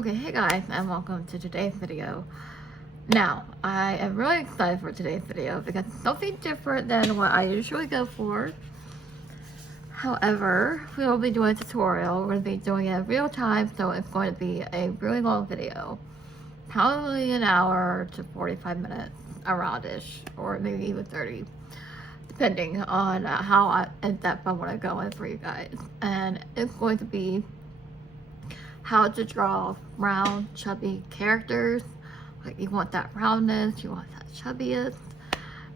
Okay, hey guys, and welcome to today's video. Now, I am really excited for today's video because it's something different than what I usually go for. However, we will be doing a tutorial. We're going to be doing it in real time, so it's going to be a really long video. Probably an hour to 45 minutes, around-ish, or maybe even 30, depending on how in-depth I want to go in for you guys. And it's going to be how to draw round, chubby characters. Like, you want that roundness, you want that chubbiness,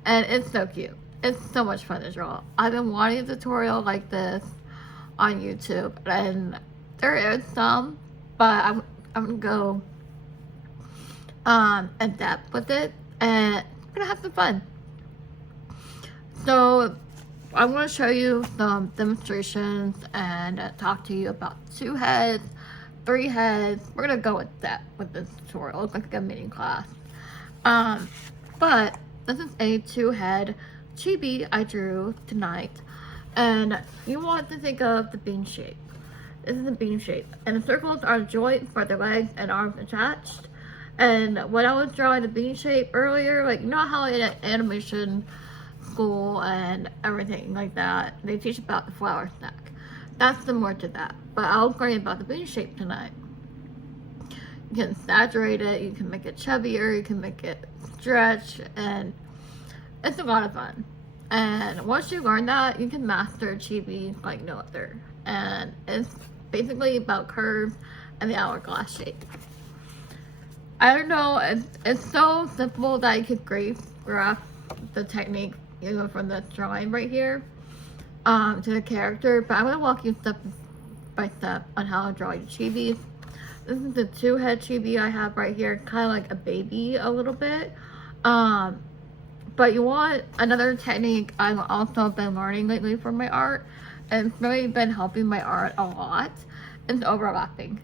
and it's so cute. It's so much fun to draw. I've been wanting a tutorial like this on YouTube, and there is some, but I'm gonna go in depth with it, and I'm gonna have some fun. So I'm gonna show you some demonstrations and talk to you about 2 heads, 3 heads. We're gonna go with that with this tutorial. It's like a mini class. But this is a 2-head chibi I drew tonight, and you want to think of the bean shape. This is a bean shape, and the circles are joints for the legs and arms attached. And when I was drawing the bean shape earlier, like, you know how in animation school and everything like that, they teach about the flower stack. That's similar to that, but I'll learn about the bean shape tonight. You can saturate it, you can make it chubbier, you can make it stretch, and it's a lot of fun. And once you learn that, you can master chibi like no other. And it's basically about curves and the hourglass shape. I don't know, it's so simple that you could graph the technique, you know, from the drawing right here to the character, but I'm going to walk you step by step on how to draw your chibis. This is the 2-head chibi I have right here, kind of like a baby a little bit. But you want another technique I've also been learning lately for my art, and it's really been helping my art a lot, is overlapping.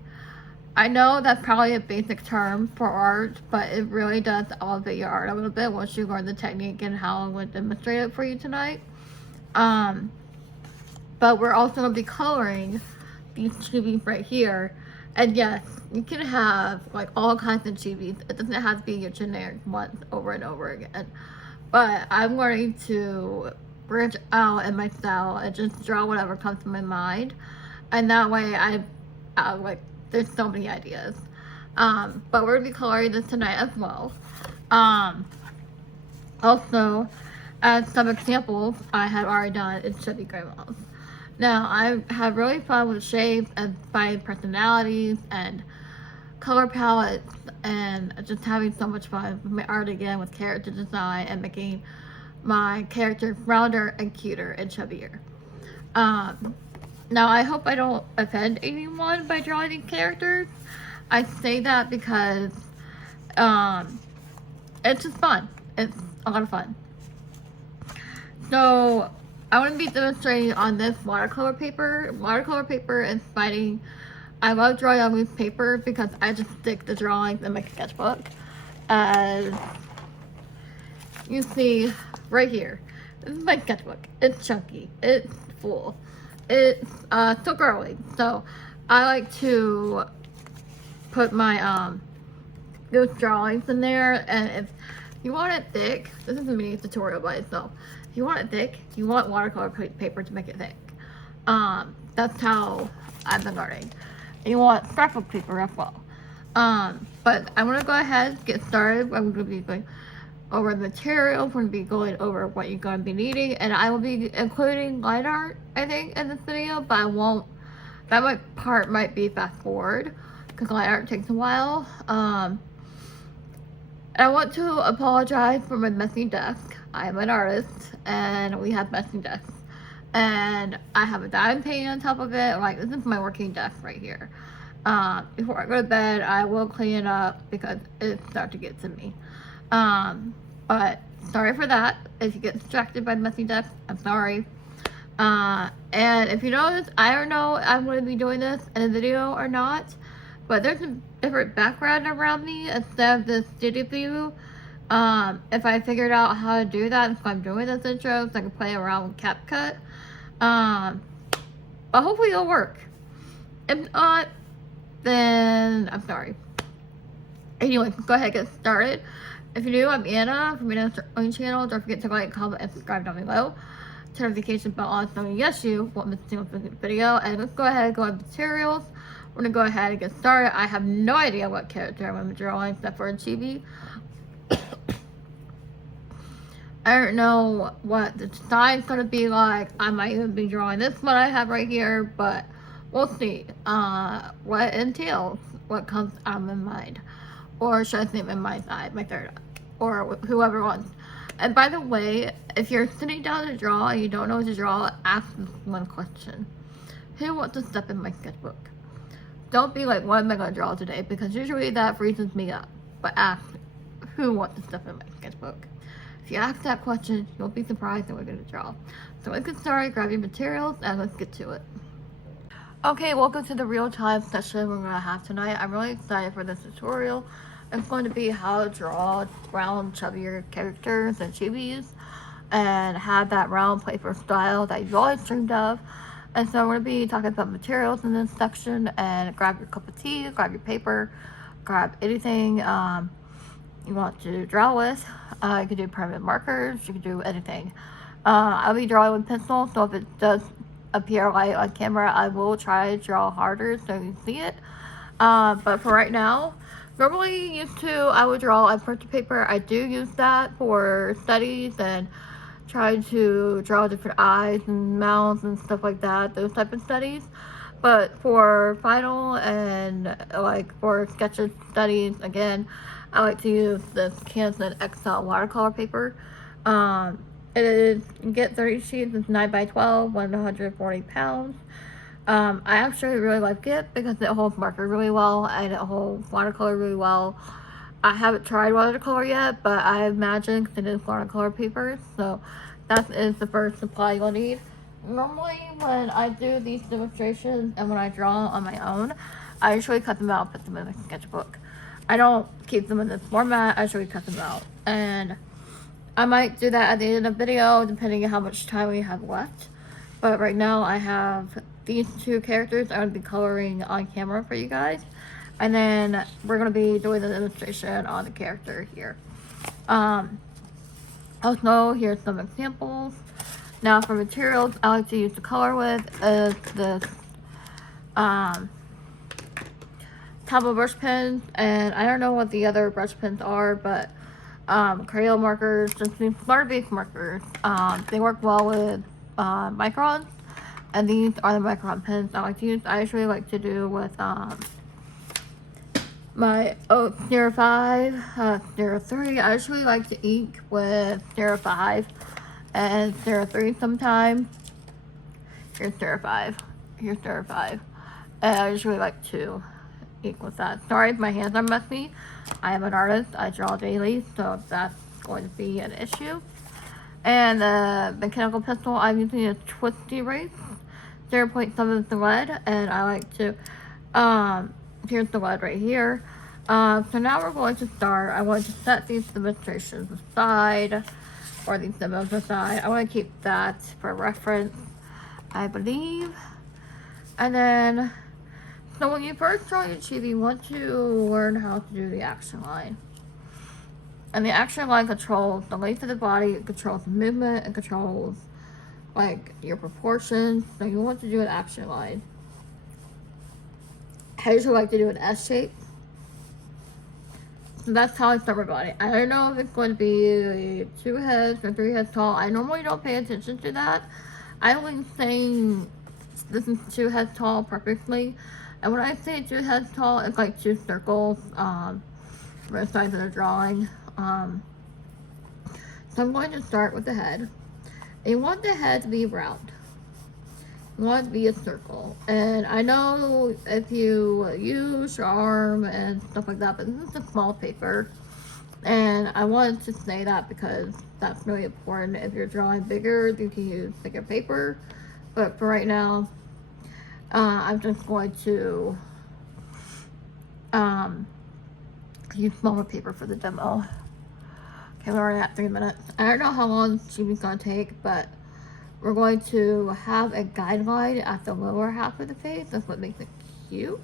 I know that's probably a basic term for art, but it really does elevate your art a little bit once you learn the technique and how I'm going to demonstrate it for you tonight. But we're also going to be coloring these chibis right here. And yes, you can have like all kinds of chibis. It doesn't have to be your generic ones over and over again. But I'm learning to branch out in my style and just draw whatever comes to my mind. And that way like, there's so many ideas. But we're going to be coloring this tonight as well. Also, as some examples I had already done in chubby grandmas. Now, I have really fun with shapes and finding personalities and color palettes, and just having so much fun with my art again with character design and making my character rounder and cuter and chubbier. Now, I hope I don't offend anyone by drawing these characters. I say that because it's just fun. It's a lot of fun. So, I'm going to be demonstrating on this watercolor paper. Watercolor paper is fighting. I love drawing on loose paper because I just stick the drawings in my sketchbook. As you see right here, this is my sketchbook. It's chunky. It's full. It's still growing. So I like to put my those drawings in there. And if you want it thick, this is a mini tutorial by itself. If you want it thick, you want watercolor paper to make it thick. That's how I've been learning. And you want scrapbook paper as well. But I'm gonna go ahead and get started. I'm gonna be going over the material. We're gonna be going over what you're gonna be needing, and I will be including line art, I think, in this video, but I won't. That part might be fast forward because line art takes a while. And I want to apologize for my messy desk. I'm an artist, and we have messy desks. And I have a diamond painting on top of it. Like, this is my working desk right here. Before I go to bed, I will clean it up because it's starting to get to me. But sorry for that. If you get distracted by the messy desk, I'm sorry. And if you notice, I don't know if I'm going to be doing this in a video or not, but there's a different background around me instead of this studio view. If I figured out how to do that, if I'm doing this intro, so I can play around with CapCut. But hopefully it'll work. If not, then I'm sorry. Anyway, go ahead and get started. If you're new, I'm Anna from Anna's own channel. Don't forget to like, comment, and subscribe down below. Turn notification bell on so yes, you won't miss a single video. And let's go ahead and go on materials. We're gonna go ahead and get started. I have no idea what character I'm gonna be drawing except for a chibi. I don't know what the design's gonna be like. I might even be drawing this one I have right here, but we'll see what it entails, what comes out of my mind. Or should I say my mind's eye, my third eye, or whoever wants. And by the way, if you're sitting down to draw and you don't know what to draw, ask this one question. Who wants to step in my sketchbook? Don't be like, what am I going to draw today? Because usually that freezes me up. But ask, who wants to step in my sketchbook? If you ask that question, you'll be surprised at what we're going to draw. So let's get started, grab your materials, and let's get to it. Okay, welcome to the real-time session we're going to have tonight. I'm really excited for this tutorial. It's going to be how to draw round, chubbier characters and chibis and have that round paper style that you've always dreamed of. And so we're going to be talking about materials in this section. And grab your cup of tea, grab your paper, grab anything you want to draw with. You can do permanent markers, you can do anything. I'll be drawing with pencil, so if it does appear light on camera, I will try to draw harder so you can see it. But for right now, normally I would draw on printer paper. I do use that for studies and trying to draw different eyes and mouths and stuff like that, those type of studies. But for final and like for sketches studies, again, I like to use this Canson XL watercolor paper. It is, you get 30 sheets, it's 9 by 12, 140 pounds. I actually really like it because it holds marker really well and it holds watercolor really well. I haven't tried watercolor yet, but I imagine it is watercolor paper, so that is the first supply you'll need. Normally when I do these demonstrations and when I draw on my own, I usually cut them out and put them in a sketchbook. I don't keep them in this format, I usually cut them out. And I might do that at the end of the video depending on how much time we have left. But right now I have these two characters I'm going to be coloring on camera for you guys. And then we're going to be doing the demonstration on the character here. Also, here's some examples. Now for materials I like to use to color with is this Tableau brush pens, and I don't know what the other brush pens are, but Crayon markers, just these Smart Base markers. They work well with microns, and these are the micron pens I like to use. I usually like to do with my 05, 03. I usually like to ink with 05 and 03 sometimes. Here's 05. Here's 05. And I usually like to ink with that. Sorry if my hands are messy. I am an artist. I draw daily, so that's going to be an issue. And the mechanical pencil I'm using is Twisty Erase 0.7 is the lead, and I like to here's the lead right here. So now we're going to start. I want to set these demonstrations aside, or these demos aside. I want to keep that for reference, I believe. And then, so when you first draw your chibi, you want to learn how to do the action line. And the action line controls the length of the body, it controls the movement, it controls like your proportions. So you want to do an action line. I usually like to do an S shape. So that's how I start my body. I don't know if it's going to be 2 heads or 3 heads tall. I normally don't pay attention to that. I only saying this is 2 heads tall perfectly. And when I say 2 heads tall, it's like 2 circles for the sides of the drawing. So I'm going to start with the head. And you want the head to be round. You want it to be a circle. And I know if you use your arm and stuff like that, but this is a small paper. And I wanted to say that because that's really important. If you're drawing bigger, you can use bigger paper. But for right now, I'm just going to use smaller paper for the demo. Okay, we're already at 3 minutes. I don't know how long Chibi's gonna take, but we're going to have a guideline at the lower half of the face. That's what makes it cute.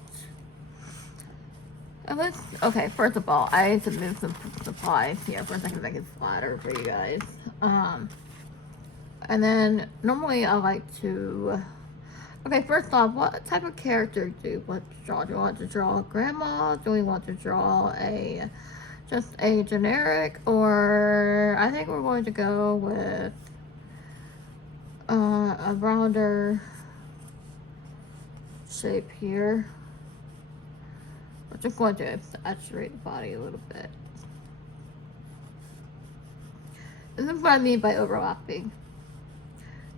Okay, first of all, I need to move some supplies here for a second to make it flatter for you guys. And then normally I like to. Okay, first off, what type of character do you want to draw? Do you want to draw a grandma? Do we want to draw just a generic? Or I think we're going to go with a rounder shape here. We're just going to saturate the body a little bit. This is what I mean by overlapping.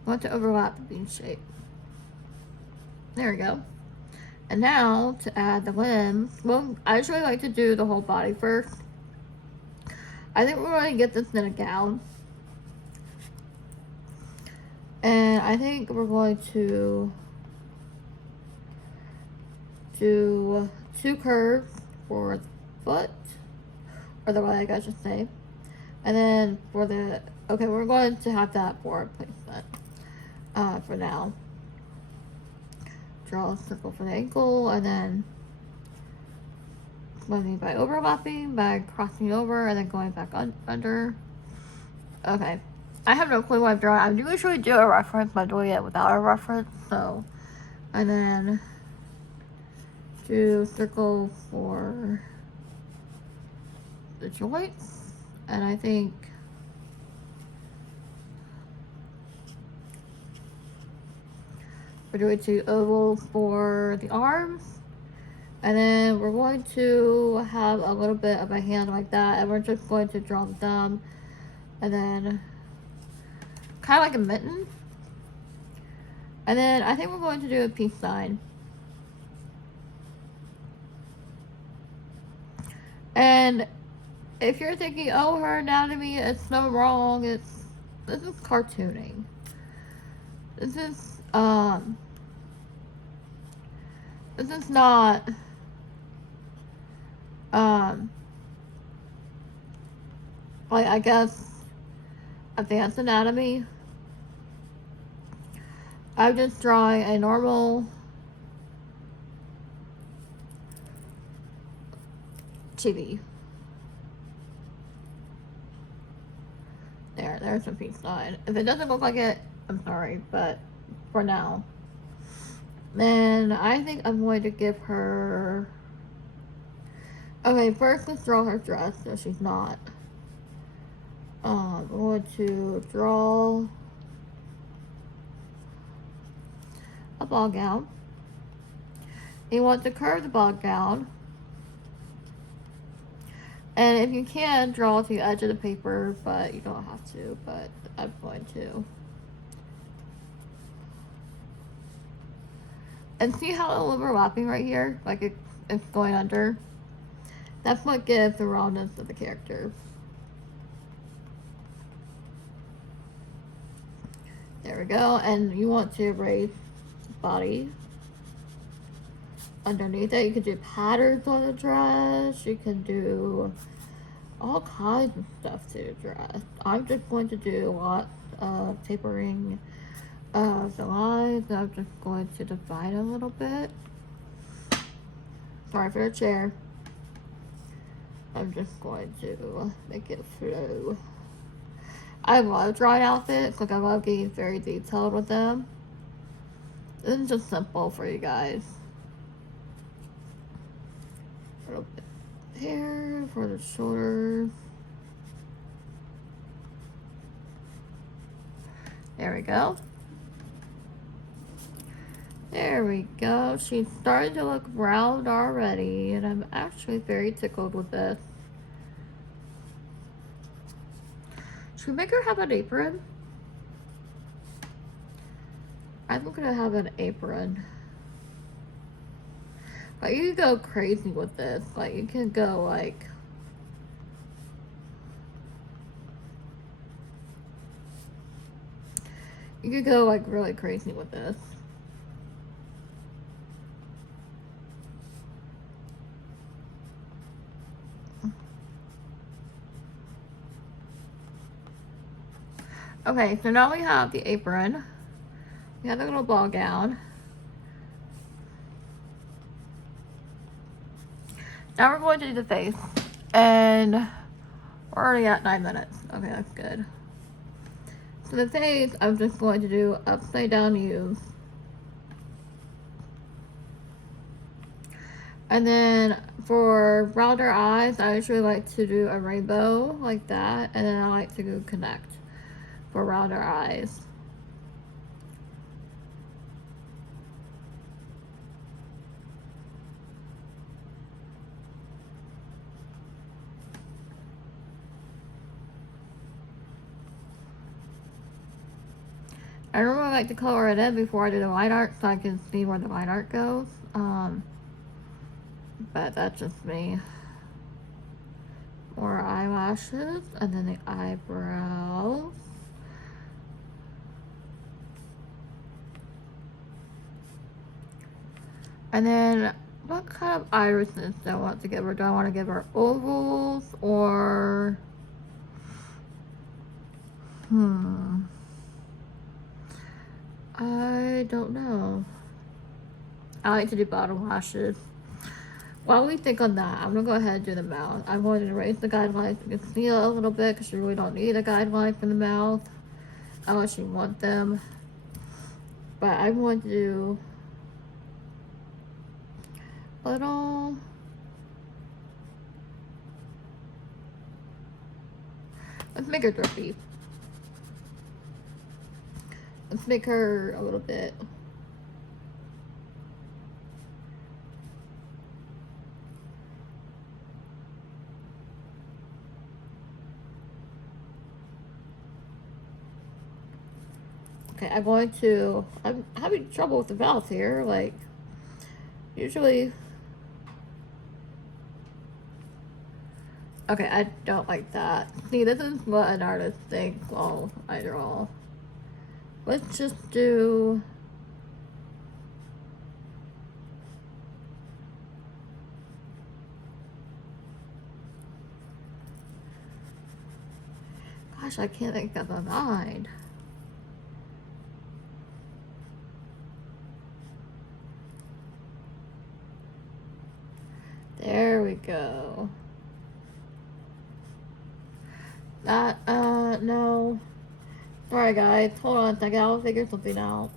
I want to overlap the bean shape. There we go. And now to add the limbs, well, I usually like to do the whole body first. I think we're going to get this in a gown. And I think we're going to do 2 curves for the foot, or the leg, I should say. And then for the, okay, we're going to have that board placement for now. Draw a circle for the ankle, and then what I mean by overlapping, by crossing over and then going back under. Okay, I have no clue what I'm drawing. I usually do a reference, but I'm doing it without a reference, so. And then do circle for the joints, and I think we're doing 2 ovals for the arms, and then we're going to have a little bit of a hand like that, and we're just going to draw the thumb, and then kind of like a mitten, and then I think we're going to do a peace sign. And if you're thinking, oh, her anatomy, it's so wrong, this is cartooning. This is not, like, I guess, advanced anatomy. I'm just drawing a normal chibi. There's a peace sign. If it doesn't look like it, I'm sorry, but for now. Then I think I'm going to give her. Okay, first let's draw her dress so she's not. I'm going to draw a ball gown. You want to curve the ball gown. And if you can, draw to the edge of the paper, but you don't have to, but I'm going to. And see how it's overlapping right here? Like it's going under? That's what gives the rawness of the character. There we go. And you want to erase the body underneath it. You can do patterns on the dress. You can do all kinds of stuff to the dress. I'm just going to do lots of tapering of the lines. I'm just going to divide a little bit. Sorry for the chair. I'm just going to make it flow. I love drawing outfits. Like, I love getting very detailed with them. This is just simple for you guys. A little bit here for the shoulders. There we go. There we go. She's starting to look round already, and I'm actually very tickled with this. Should we make her have an apron? I'm gonna have an apron. Like, you can go crazy with this. Like, you can go, like... You could go, like, really crazy with this. Okay, so now we have the apron. We have the little ball gown. Now we're going to do the face. And we're already at 9 minutes. Okay, that's good. So the face, I'm just going to do upside down U's. And then for rounder eyes, I usually like to do a rainbow like that. And then I like to do connect for rounder eyes. I normally like to color it in before I do the line art so I can see where the line art goes. But that's just me. More eyelashes and then the eyebrows. And then what kind of irises do I want to give her? Do I want to give her ovals or I don't know. I like to do bottom lashes. While we think on that, I'm gonna go ahead and do the mouth. I'm going to erase the guidelines. You can see a little bit because you really don't need a guideline for the mouth unless you want them. But I'm going to do little. Let's make her thrifty. Let's make her a little bit. Okay, I'm having trouble with the mouth here. Like, usually. Okay, I don't like that. See, this is what an artist thinks while I draw. Let's just do. Gosh, I can't think of a line. There we go. No. Sorry guys, hold on a second, I'll figure something out.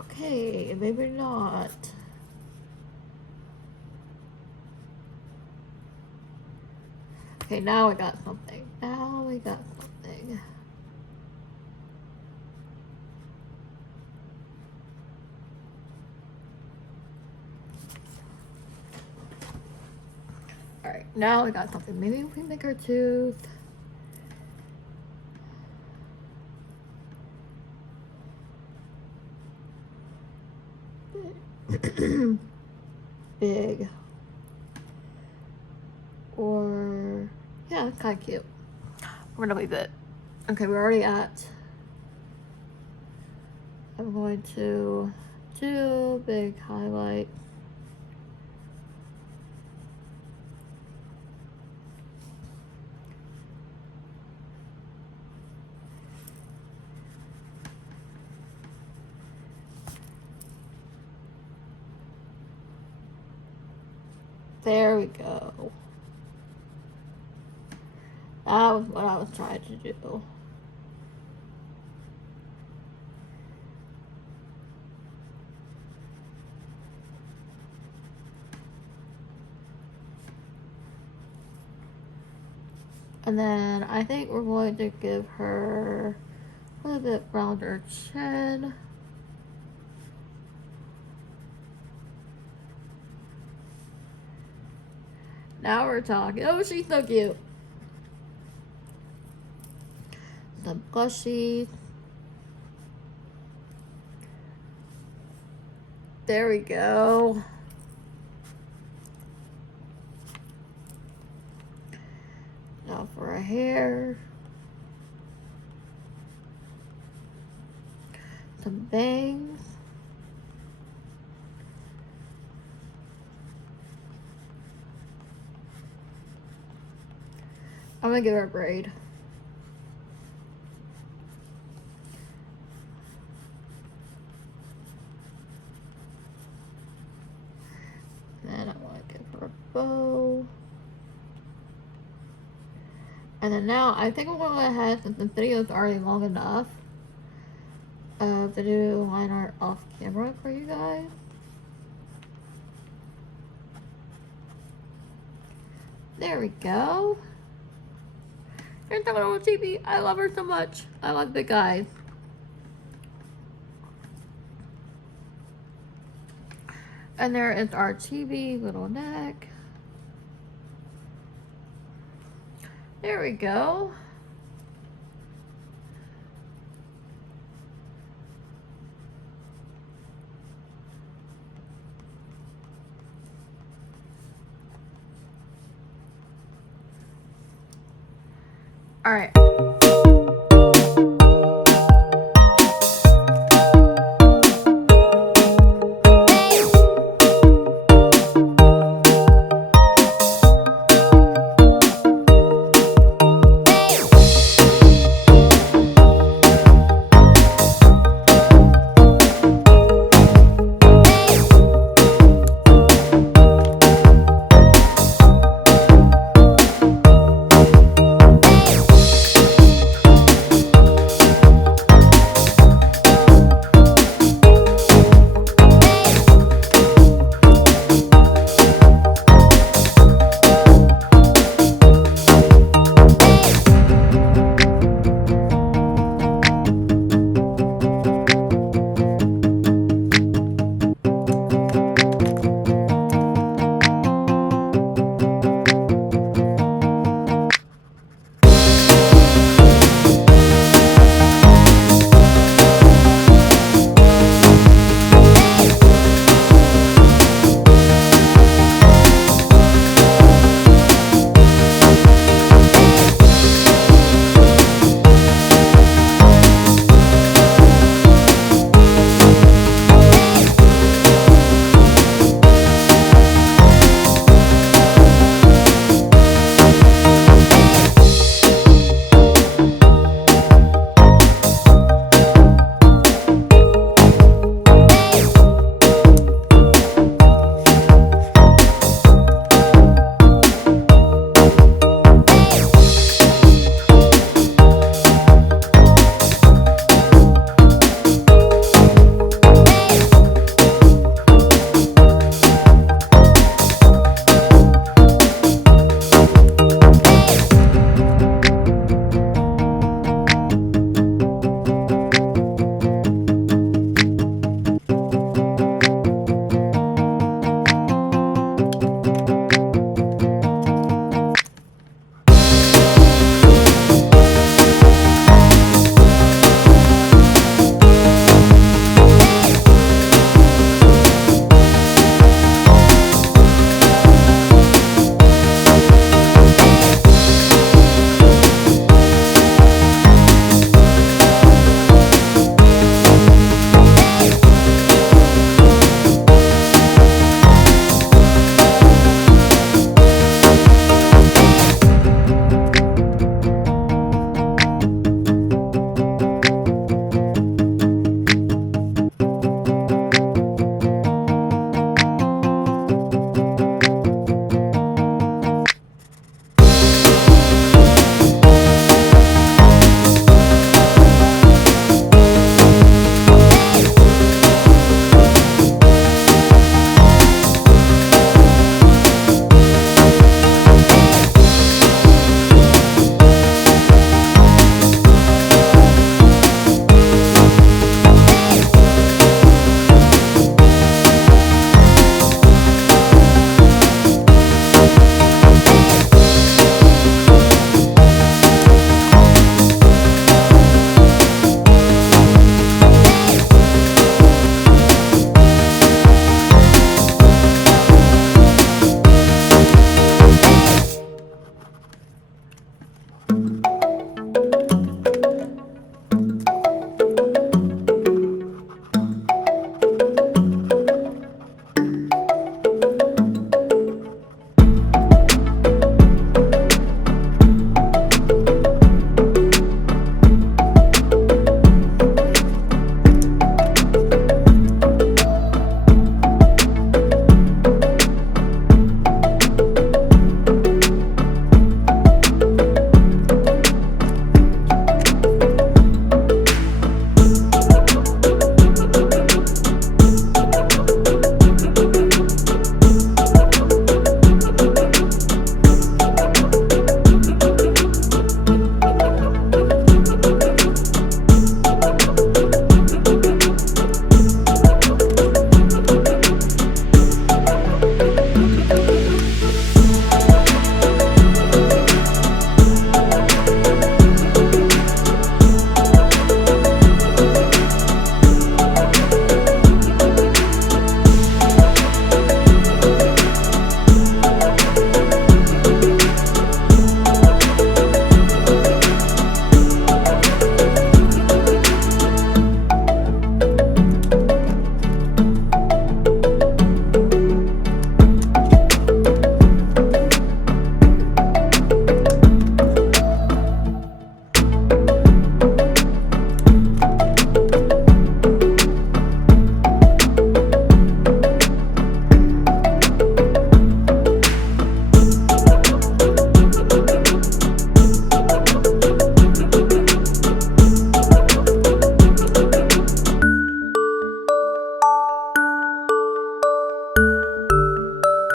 Okay, maybe not. Okay, now we got something. Now we got something. Alright, now we got something. Maybe we make our tooth. Big. Or, yeah, it's kind of cute. We're gonna leave it. Okay, we're already at. I'm going to do big highlight. There we go. That was what I was trying to do. And then I think we're going to give her a little bit rounder chin. Now we're talking. Oh, she's so cute. Some blushies. There we go. Now for her hair. Some bangs. I'm gonna give her a braid. bow. And then now, I think I'm going to go ahead, since the video is already long enough, to do line art off camera for you guys. There we go. There's the little chibi. I love her so much. I love big guys. And there is our chibi little neck. There we go. All right.